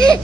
Hai,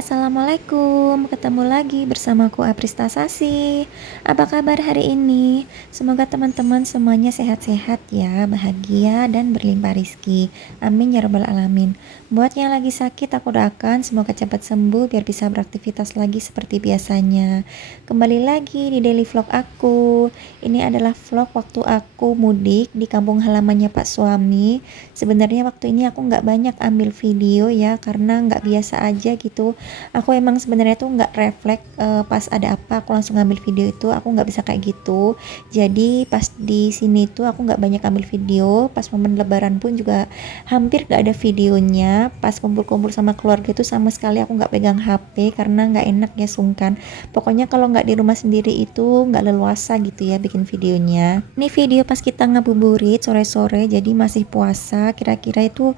assalamualaikum. Ketemu lagi bersamaku Aprista Sasi. Apa kabar hari ini? Semoga teman-teman semuanya sehat-sehat ya, bahagia dan berlimpah rizki. Amin ya rabbal alamin. Buat yang lagi sakit, aku doakan semoga cepat sembuh biar bisa beraktivitas lagi seperti biasanya. Kembali lagi di daily vlog aku. Ini adalah vlog waktu aku mudik di kampung halamannya Pak Suami. Sebenarnya waktu ini aku nggak banyak ambil video ya, karena nggak biasa aja gitu. Aku emang sebenarnya tuh nggak refleks, pas ada apa aku langsung ngambil video itu, aku nggak bisa kayak gitu. Jadi pas di sini tuh aku nggak banyak ambil video. Pas momen lebaran pun juga hampir nggak ada videonya. Pas kumpul-kumpul sama keluarga itu sama sekali aku nggak pegang HP karena nggak enak ya, sungkan. Pokoknya kalau nggak di rumah sendiri itu nggak leluasa gitu ya bikin videonya. Ini video pas kita ngabuburit sore-sore, jadi masih puasa. Kira-kira itu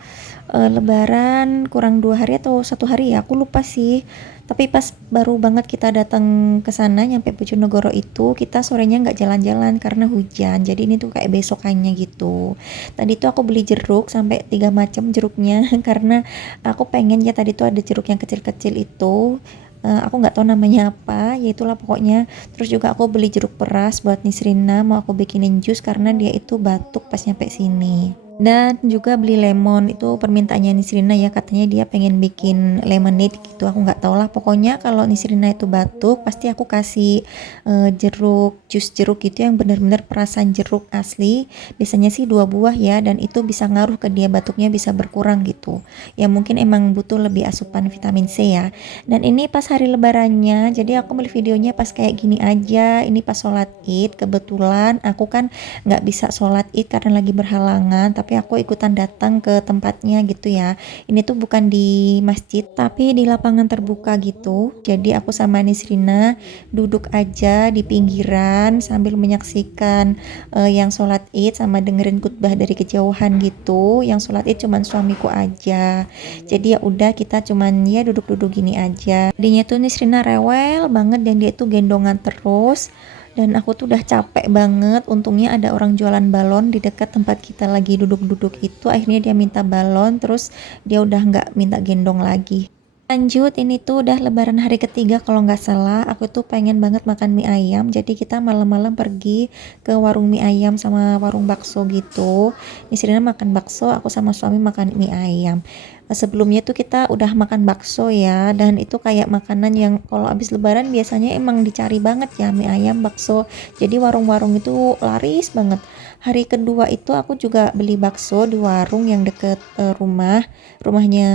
lebaran kurang 2 hari atau 1 hari ya, aku lupa sih. Tapi pas baru banget kita datang ke sana, nyampe Bojonegoro itu kita sorenya nggak jalan-jalan karena hujan. Jadi ini tuh kayak besokannya gitu. Tadi tuh aku beli jeruk sampai 3 macam jeruknya karena aku pengen ya, tadi tuh ada jeruk yang kecil-kecil itu. Aku nggak tahu namanya apa, ya itulah pokoknya. Terus juga aku beli jeruk peras buat Nisrina, mau aku bikinin jus karena dia itu batuk pas nyampe sini. Dan juga beli lemon, itu permintaannya Nisrina ya, katanya dia pengen bikin lemonade gitu. Aku nggak tahu lah, pokoknya kalau Nisrina itu batuk pasti aku kasih jeruk, jus jeruk gitu yang benar-benar perasan jeruk asli. Biasanya sih 2 buah ya, dan itu bisa ngaruh ke dia, batuknya bisa berkurang gitu ya, mungkin emang butuh lebih asupan vitamin C ya. Dan ini pas hari lebarannya, jadi aku beli videonya pas kayak gini aja. Ini pas sholat id, kebetulan aku kan nggak bisa sholat id karena lagi berhalangan, tapi aku ikutan datang ke tempatnya gitu ya. Ini tuh bukan di masjid tapi di lapangan terbuka gitu. Jadi aku sama Nisrina duduk aja di pinggiran sambil menyaksikan yang sholat id sama dengerin khutbah dari kejauhan gitu. Yang sholat id cuman suamiku aja. Jadi ya udah, kita cuman ya duduk-duduk gini aja. Tadinya tuh Nisrina rewel banget dan dia tuh gendongan terus. Dan aku tuh udah capek banget. Untungnya ada orang jualan balon di dekat tempat kita lagi duduk-duduk itu. Akhirnya dia minta balon, terus dia udah nggak minta gendong lagi. Lanjut, ini tuh udah lebaran hari ketiga kalau nggak salah. Aku tuh pengen banget makan mie ayam, jadi kita malam-malam pergi ke warung mie ayam sama warung bakso gitu. Nisrina makan bakso, aku sama suami makan mie ayam. Sebelumnya tuh kita udah makan bakso ya, dan itu kayak makanan yang kalau habis lebaran biasanya emang dicari banget ya, mie ayam, bakso. Jadi warung-warung itu laris banget. Hari kedua itu aku juga beli bakso di warung yang deket rumahnya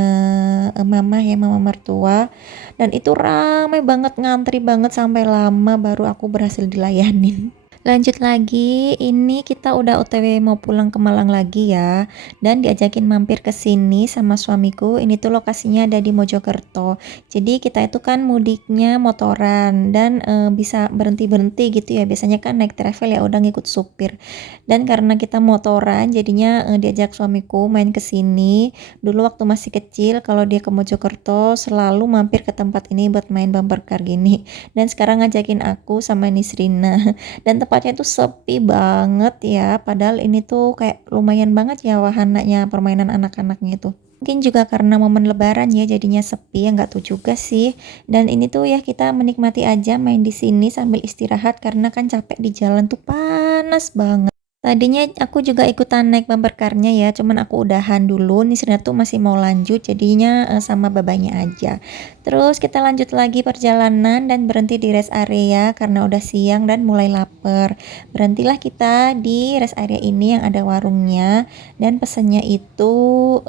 mama ya, mama mertua. Dan itu ramai banget, ngantri banget sampai lama baru aku berhasil dilayanin. Lanjut lagi, ini kita udah OTW mau pulang ke Malang lagi ya, dan diajakin mampir ke sini sama suamiku. Ini tuh lokasinya ada di Mojokerto. Jadi kita itu kan mudiknya motoran dan bisa berhenti-berhenti gitu ya. Biasanya kan naik travel ya udah ngikut supir. Dan karena kita motoran, jadinya diajak suamiku main ke sini. Dulu waktu masih kecil, kalau dia ke Mojokerto selalu mampir ke tempat ini buat main bumper car gini. Dan sekarang ngajakin aku sama Nisrina. Dan tempatnya tuh sepi banget ya, padahal ini tuh kayak lumayan banget ya wahananya, permainan anak-anaknya itu. Mungkin juga karena momen lebaran ya jadinya sepi, ya nggak tahu juga sih. Dan ini tuh ya kita menikmati aja main di sini sambil istirahat karena kan capek di jalan tuh, panas banget. Tadinya aku juga ikutan naik bumper car-nya ya, cuman aku udahan dulu. Nisrina tuh masih mau lanjut, jadinya sama babanya aja. Terus kita lanjut lagi perjalanan dan berhenti di rest area karena udah siang dan mulai lapar. Berhentilah kita di rest area ini yang ada warungnya, dan pesennya itu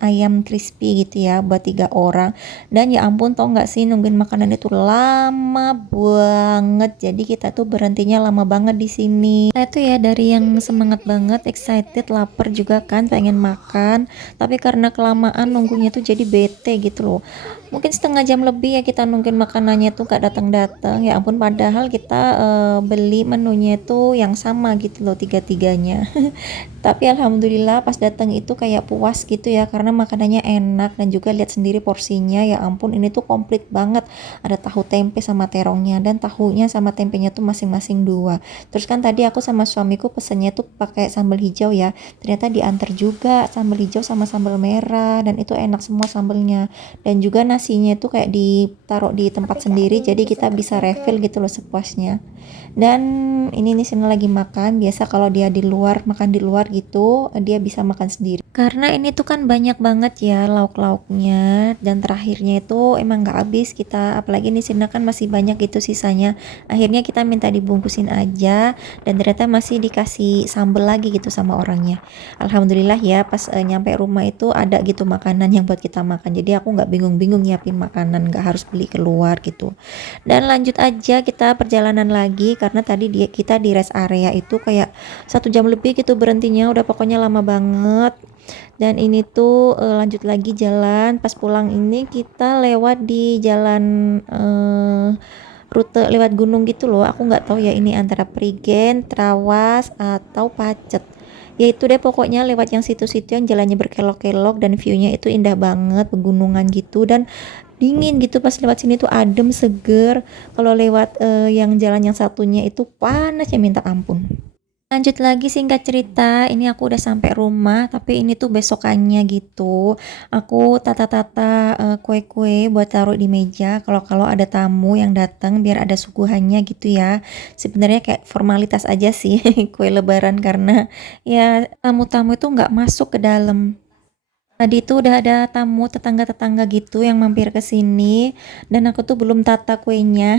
ayam crispy gitu ya buat 3 orang. Dan ya ampun, tau nggak sih, nungguin makanan itu lama banget, jadi kita tuh berhentinya lama banget di sini. Saya tuh ya dari yang semangat banget, excited, lapar juga kan, pengen makan, tapi karena kelamaan nunggunya tuh jadi bete gitu loh. Mungkin setengah jam lebih ya kita nungguin makanannya tuh gak datang-datang. Ya ampun, padahal kita beli menunya itu yang sama gitu loh, tiga-tiganya. Tapi alhamdulillah pas datang itu kayak puas gitu ya, karena makanannya enak dan juga lihat sendiri porsinya, ya ampun ini tuh komplit banget. Ada tahu tempe sama terongnya, dan tahunya sama tempenya tuh masing-masing dua. Terus kan tadi aku sama suamiku pesennya tuh pakai sambal hijau ya, ternyata diantar juga sambal hijau sama sambal merah, dan itu enak semua sambelnya. Dan juga nasinya itu kayak ditaruh di tempat sendiri, jadi kita bisa refill gitu loh sepuasnya. Dan ini nih Sina lagi makan. Biasa kalau dia di luar makan di luar gitu, dia bisa makan sendiri. Karena ini tuh kan banyak banget ya lauk-lauknya, dan terakhirnya itu emang nggak habis kita. Apalagi di Sina kan masih banyak gitu sisanya. Akhirnya kita minta dibungkusin aja, dan ternyata masih dikasih sambel lagi gitu sama orangnya. Alhamdulillah ya, pas nyampe rumah itu ada gitu makanan yang buat kita makan. Jadi aku nggak bingung-bingung nyiapin makanan, nggak harus beli keluar gitu. Dan lanjut aja kita perjalanan lagi, karena tadi kita di rest area itu kayak 1 jam lebih gitu berhentinya, udah pokoknya lama banget. Dan ini tuh lanjut lagi jalan. Pas pulang ini kita lewat di jalan rute lewat gunung gitu loh. Aku nggak tahu ya ini antara Prigen, Trawas atau Pacet. Ya itu deh pokoknya lewat yang situ-situ yang jalannya berkelok-kelok dan viewnya itu indah banget, pegunungan gitu, dan dingin gitu. Pas lewat sini tuh adem, seger. Kalau lewat yang jalan yang satunya itu panas ya minta ampun. Lanjut lagi, singkat cerita, ini aku udah sampai rumah, tapi ini tuh besokannya gitu. Aku tata-tata kue-kue buat taruh di meja. Kalau ada tamu yang datang biar ada suguhannya gitu ya. Sebenarnya kayak formalitas aja sih kue lebaran, karena ya tamu-tamu itu nggak masuk ke dalam. Tadi tuh udah ada tamu tetangga-tetangga gitu yang mampir ke sini, dan aku tuh belum tata kuenya.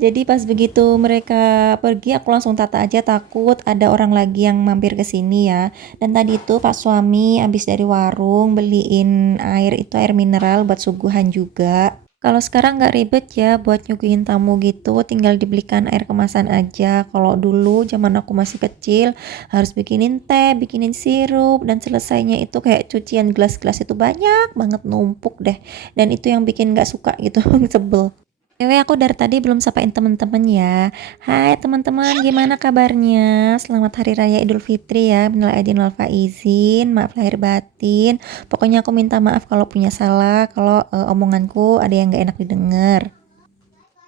Jadi pas begitu mereka pergi aku langsung tata aja, takut ada orang lagi yang mampir ke sini ya. Dan tadi tuh Pak suami habis dari warung beliin air, itu air mineral buat suguhan juga. Kalau sekarang nggak ribet ya buat nyuguhin tamu gitu, tinggal dibelikan air kemasan aja. Kalau dulu zaman aku masih kecil harus bikinin teh, bikinin sirup, dan selesainya itu kayak cucian gelas-gelas itu banyak banget numpuk deh. Dan itu yang bikin nggak suka gitu, sebel. Ewe, aku dari tadi belum sapain temen-temen ya. Hai teman-teman, gimana kabarnya? Selamat Hari Raya Idul Fitri ya. Minal aidin wal faizin, maaf lahir batin. Pokoknya aku minta maaf kalau punya salah, kalau omonganku ada yang gak enak didengar.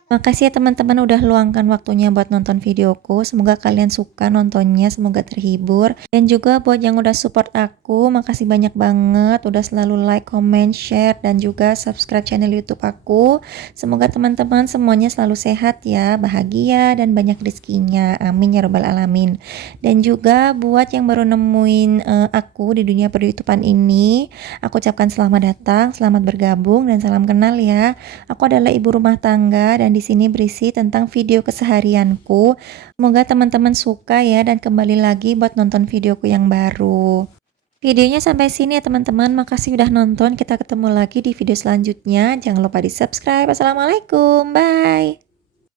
Makasih ya teman-teman udah luangkan waktunya buat nonton videoku. Semoga kalian suka nontonnya, semoga terhibur. Dan juga buat yang udah support aku, makasih banyak banget udah selalu like, comment, share, dan juga subscribe channel YouTube aku. Semoga teman-teman semuanya selalu sehat ya, bahagia, dan banyak rezekinya. Amin ya robbal alamin. Dan juga buat yang baru nemuin aku di dunia per-YouTubean ini, aku ucapkan selamat datang, selamat bergabung, dan salam kenal ya. Aku adalah ibu rumah tangga, dan di sini berisi tentang video keseharianku. Semoga teman-teman suka ya, dan kembali lagi buat nonton videoku yang baru. Videonya sampai sini ya teman-teman. Makasih udah nonton. Kita ketemu lagi di video selanjutnya. Jangan lupa di subscribe. Assalamualaikum. Bye.